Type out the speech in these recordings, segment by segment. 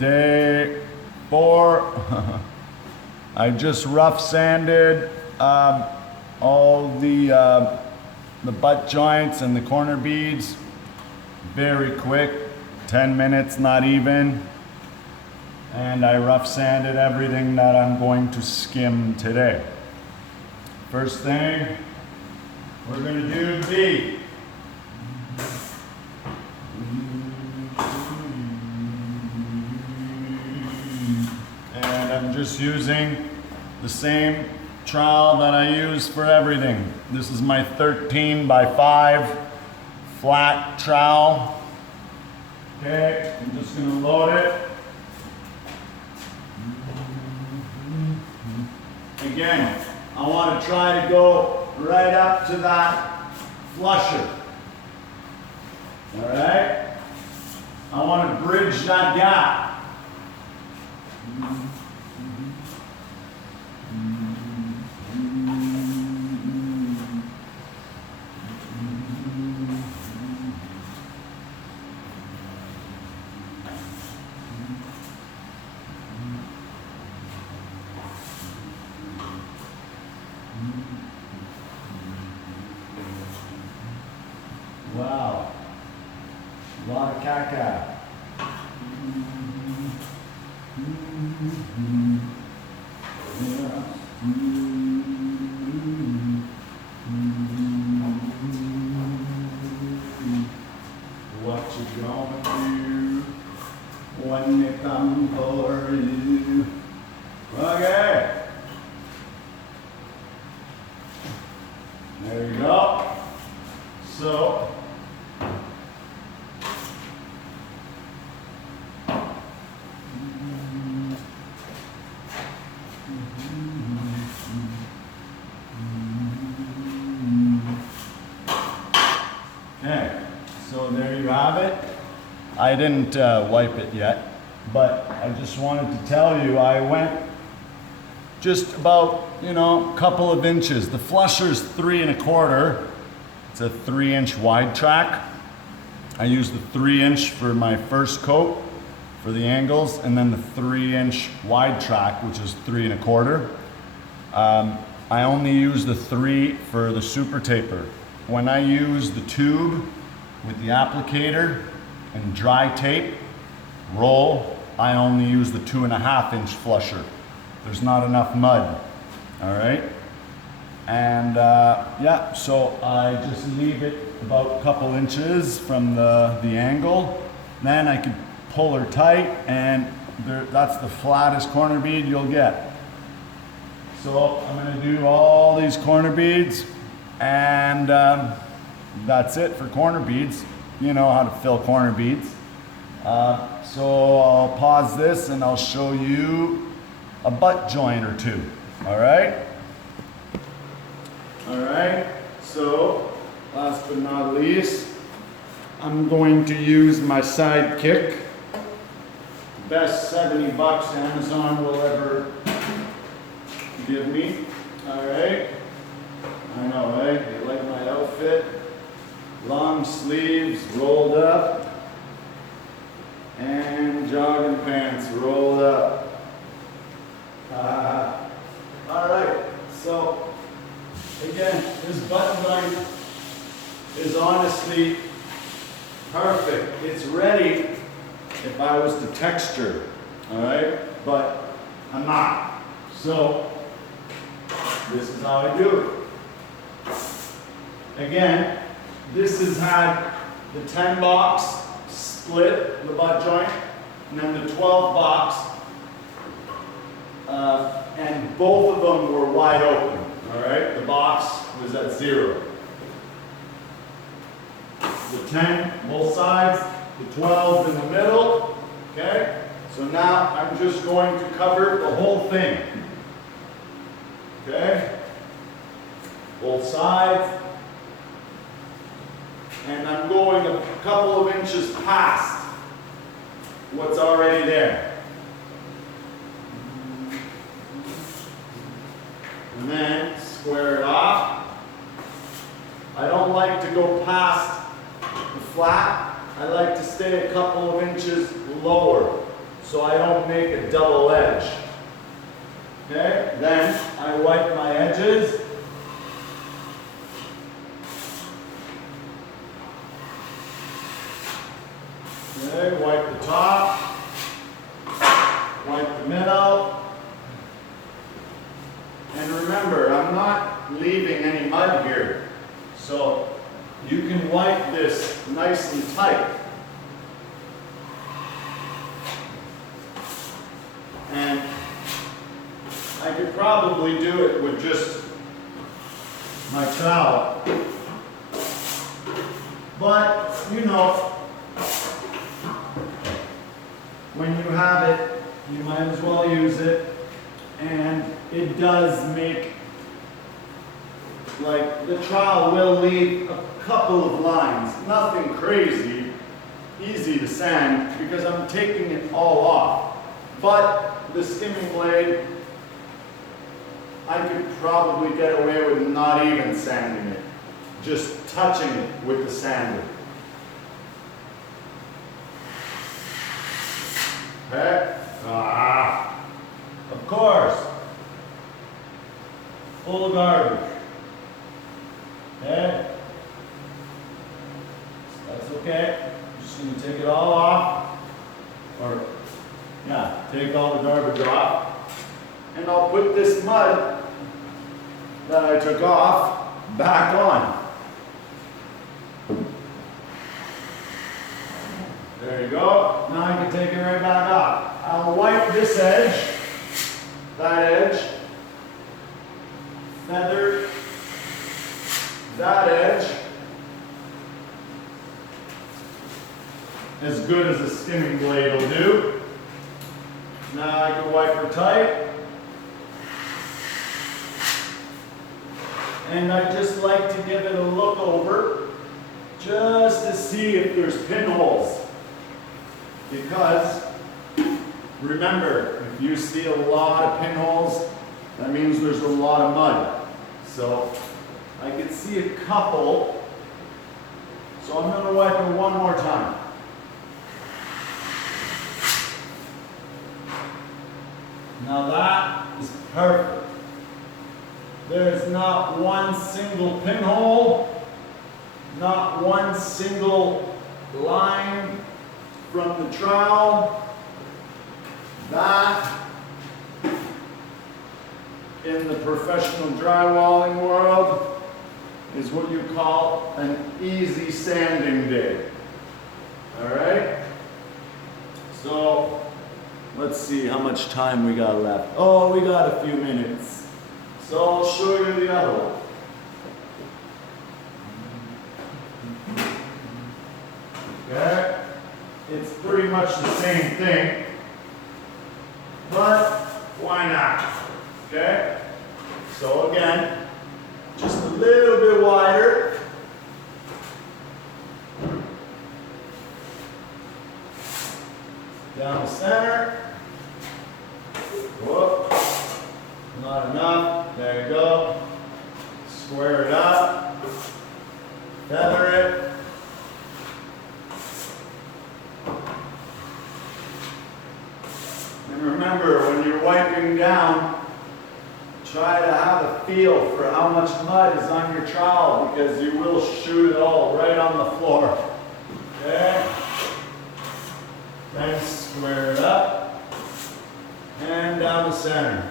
Day 4. I just rough sanded all the butt joints and the corner beads. Very quick, 10 minutes, not even. And I rough sanded everything that I'm going to skim today. First thing we're going to do B. And I'm just using the same trowel that I use for everything. This is my 13 by 5 flat trowel. Okay, I'm just going to load it. Again, I want to try to go right up to that flusher. All right? I want to bridge that gap. Wow, a lot of caca. What you gonna do when they come for you? Okay. There you go. So, okay, so there you have it. I didn't wipe it yet, but I just wanted to tell you I went just about, a couple of inches. The flusher's 3 1/4. It's a 3-inch wide track. I use the 3-inch for my first coat for the angles, and then the 3-inch wide track, which is 3 1/4. I only use the 3 for the super taper. When I use the tube with the applicator and dry tape roll, I only use the 2 1/2-inch flusher. There's not enough mud, all right? And yeah, so I just leave it about a couple inches from the angle. Then I can pull her tight, and that's the flattest corner bead you'll get. So I'm gonna do all these corner beads, and that's it for corner beads. You know how to fill corner beads. So I'll pause this and I'll show you a butt joint or two, all right? All right, so last but not least, I'm going to use my sidekick. Best 70 bucks Amazon will ever give me. All right, I know, right? You like my outfit? Long sleeves rolled up and jogging pants rolled up. All right, so again, this button joint is honestly perfect. It's ready if I was to texture, all right? But I'm not. So this is how I do it. Again, this has had the 10 box split, the butt joint, and then the 12 box, and both of them were wide open. All right, the box was at 0. The 10, both sides, the 12 in the middle, okay? So now I'm just going to cover the whole thing, okay? Both sides. And I'm going a couple of inches past what's already there. And then square it off. I don't like to go past the flat. I like to stay a couple of inches lower. so I don't make a double edge. Okay, then I wipe my edges. Okay, wipe the top, wipe the middle. And remember, I'm not leaving any mud here. So you can wipe this nice and tight. And I could probably do it with just my trowel. But, you know, when you have it, you might as well use it. And it does make, like, the trowel will leave a couple of lines. Nothing crazy, easy to sand because I'm taking it all off. But the skimming blade, I could probably get away with not even sanding it, just touching it with the sander. Okay? Of course, full of garbage. Okay? So that's okay. I'm just going to take it all off. Or, yeah, take all the garbage off. And I'll put this mud that I took off back on. There you go. Now I can take it right back off. I'll wipe this edge, that edge, feather, that edge, as good as a skimming blade will do. Now I can wipe her tight. And I just like to give it a look over just to see if there's pinholes. Because remember, if you see a lot of pinholes, that means there's a lot of mud. So I can see a couple. So I'm going to wipe it one more time. Now that is perfect. There's not one single pinhole, not one single line from the trowel. That, in the professional drywalling world, is what you call an easy sanding day. All right? So, let's see how much time we got left. Oh, we got a few minutes. So I'll show you the other one. Okay? It's pretty much the same thing, but why not? Okay? So again, just a little bit wider. Down the center. Whoop. Not enough. There you go. Square it up. Feather it. And remember, when you're wiping down, try to have a feel for how much mud is on your trowel because you will shoot it all right on the floor. Okay? Then square it up and down the center.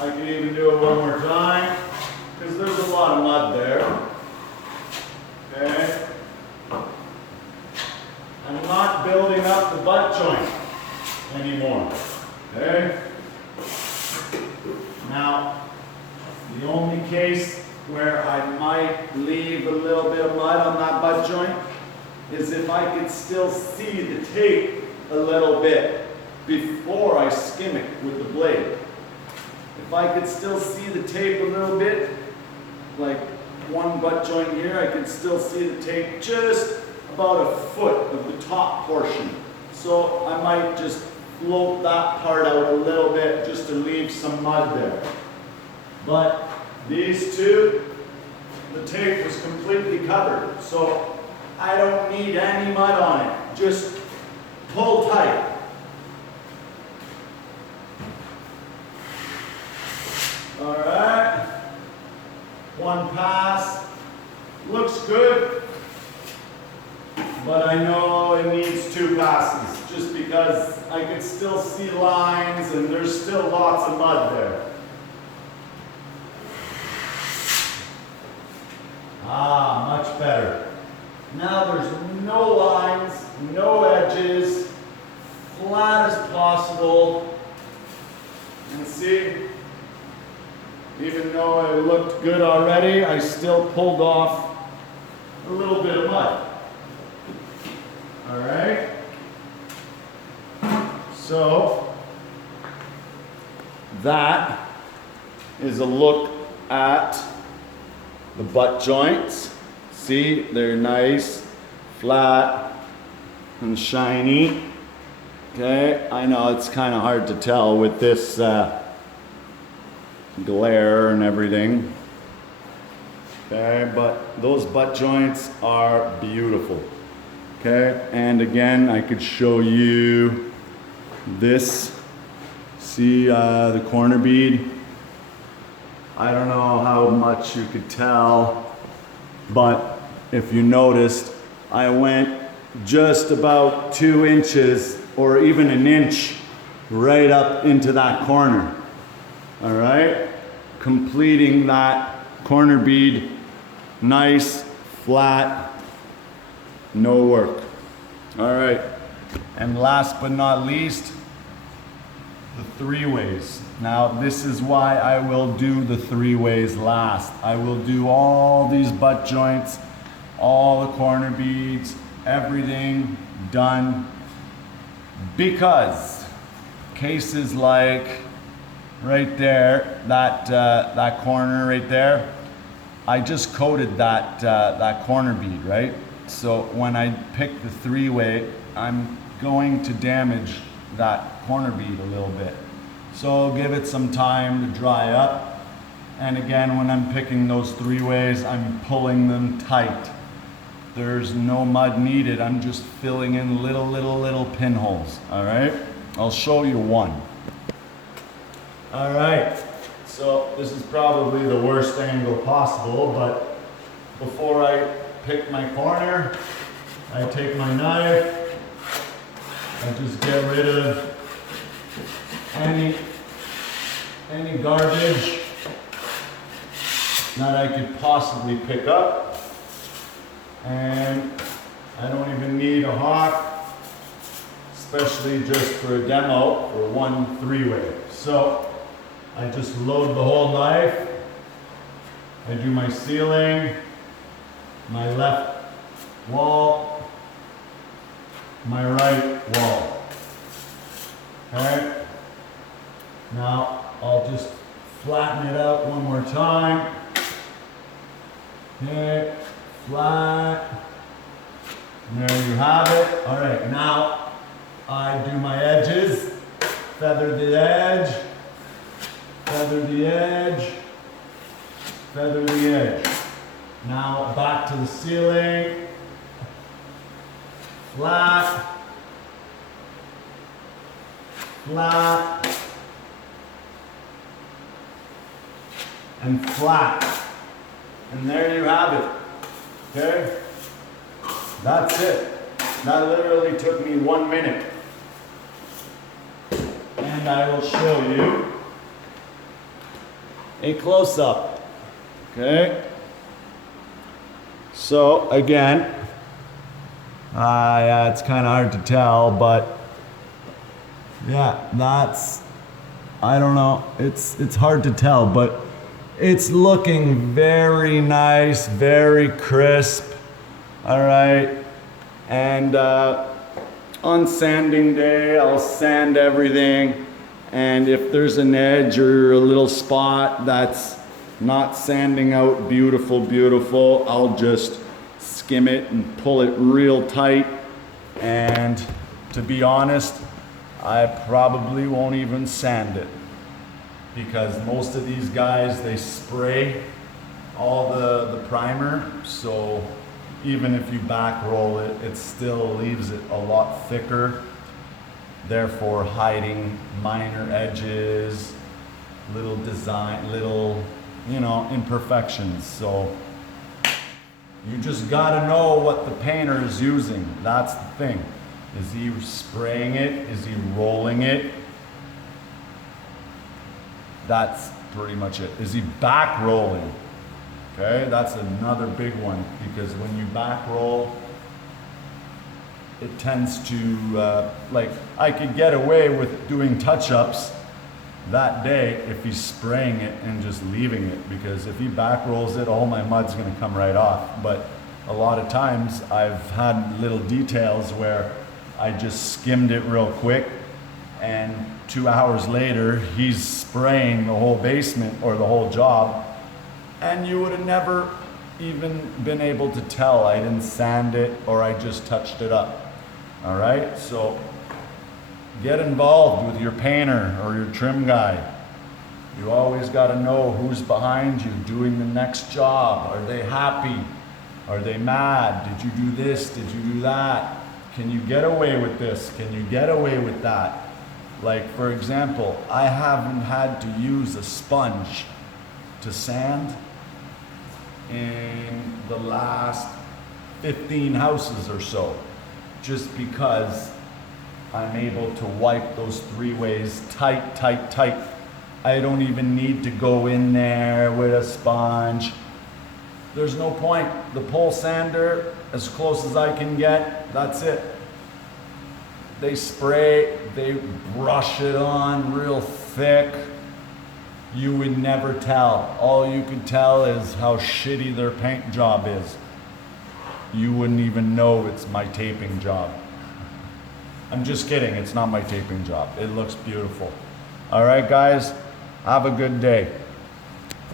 I can even do it one more time because there's a lot of mud there. Okay? I'm not building up the butt joint anymore. Okay? Now, the only case where I might leave a little bit of mud on that butt joint is if I could still see the tape a little bit before I skim it with the blade. If I could still see the tape a little bit, like one butt joint here, I could still see the tape just about a foot of the top portion. So I might just float that part out a little bit just to leave some mud there. But these two, the tape was completely covered. So I don't need any mud on it. Just pull tight. because I could still see lines and there's still lots of mud there. Ah, much better. Now there's no lines, no edges, flat as possible. And see, even though I looked good already, I still pulled off a little bit of mud. All right. So that is a look at the butt joints. See, they're nice, flat, and shiny. Okay, I know it's kind of hard to tell with this glare and everything. Okay, but those butt joints are beautiful. Okay, and again, I could show you this. See the corner bead? I don't know how much you could tell, but if you noticed, I went just about 2 inches or even an inch right up into that corner. All right, completing that corner bead, nice, flat, no work. All right, and last but not least, the 3-ways. Now this is why I will do the 3-ways last. I will do all these butt joints, all the corner beads, everything done, because cases like right there, that corner right there, I just coated that corner bead, right? So when I pick the 3-way, I'm going to damage that corner bead a little bit. So give it some time to dry up. And again, when I'm picking those 3-ways, I'm pulling them tight. There's no mud needed. I'm just filling in little pinholes, all right? I'll show you one. All right, so this is probably the worst angle possible, but before I pick my corner, I take my knife, I just get rid of any garbage that I could possibly pick up. And I don't even need a hawk, especially just for a demo for one 3-way. So I just load the whole knife. I do my sealing, my left wall, my right wall. Okay. Now I'll just flatten it out one more time. Okay, flat. And there you have it. All right, now I do my edges. Feather the edge, feather the edge, feather the edge. Now back to the ceiling. Flat, flat, and flat. And there you have it. Okay? That's it. That literally took me 1 minute. And I will show you a close-up. Okay? So again, yeah, it's kind of hard to tell, but yeah, that's, I don't know, it's hard to tell, but it's looking very nice, very crisp. All right, and on sanding day, I'll sand everything, and if there's an edge or a little spot that's not sanding out beautiful, I'll just skim it and pull it real tight. And to be honest, I probably won't even sand it, because most of these guys, they spray all the primer, so even if you back roll it, it still leaves it a lot thicker, therefore hiding minor edges, little design, little, you know, imperfections. So you just gotta know what the painter is using. That's the thing. Is he spraying it? Is he rolling it? That's pretty much it. Is he back rolling? Okay, that's another big one, because when you back roll, it tends to, like, I could get away with doing touch-ups that day if he's spraying it and just leaving it, because if he back rolls it, all my mud's gonna come right off. But a lot of times I've had little details where I just skimmed it real quick, and 2 hours later he's spraying the whole basement or the whole job, and you would have never even been able to tell I didn't sand it or I just touched it up. All right, so get involved with your painter or your trim guy. You always got to know who's behind you doing the next job. Are they happy? Are they mad? Did you do this? Did you do that? Can you get away with this? Can you get away with that? Like, for example, I haven't had to use a sponge to sand in the last 15 houses or so, just because I'm able to wipe those 3 ways tight, tight, tight. I don't even need to go in there with a sponge. There's no point. The pole sander, as close as I can get, that's it. They spray, they brush it on real thick. You would never tell. All you could tell is how shitty their paint job is. You wouldn't even know it's my taping job. I'm just kidding, it's not my taping job. It looks beautiful. All right, guys, have a good day.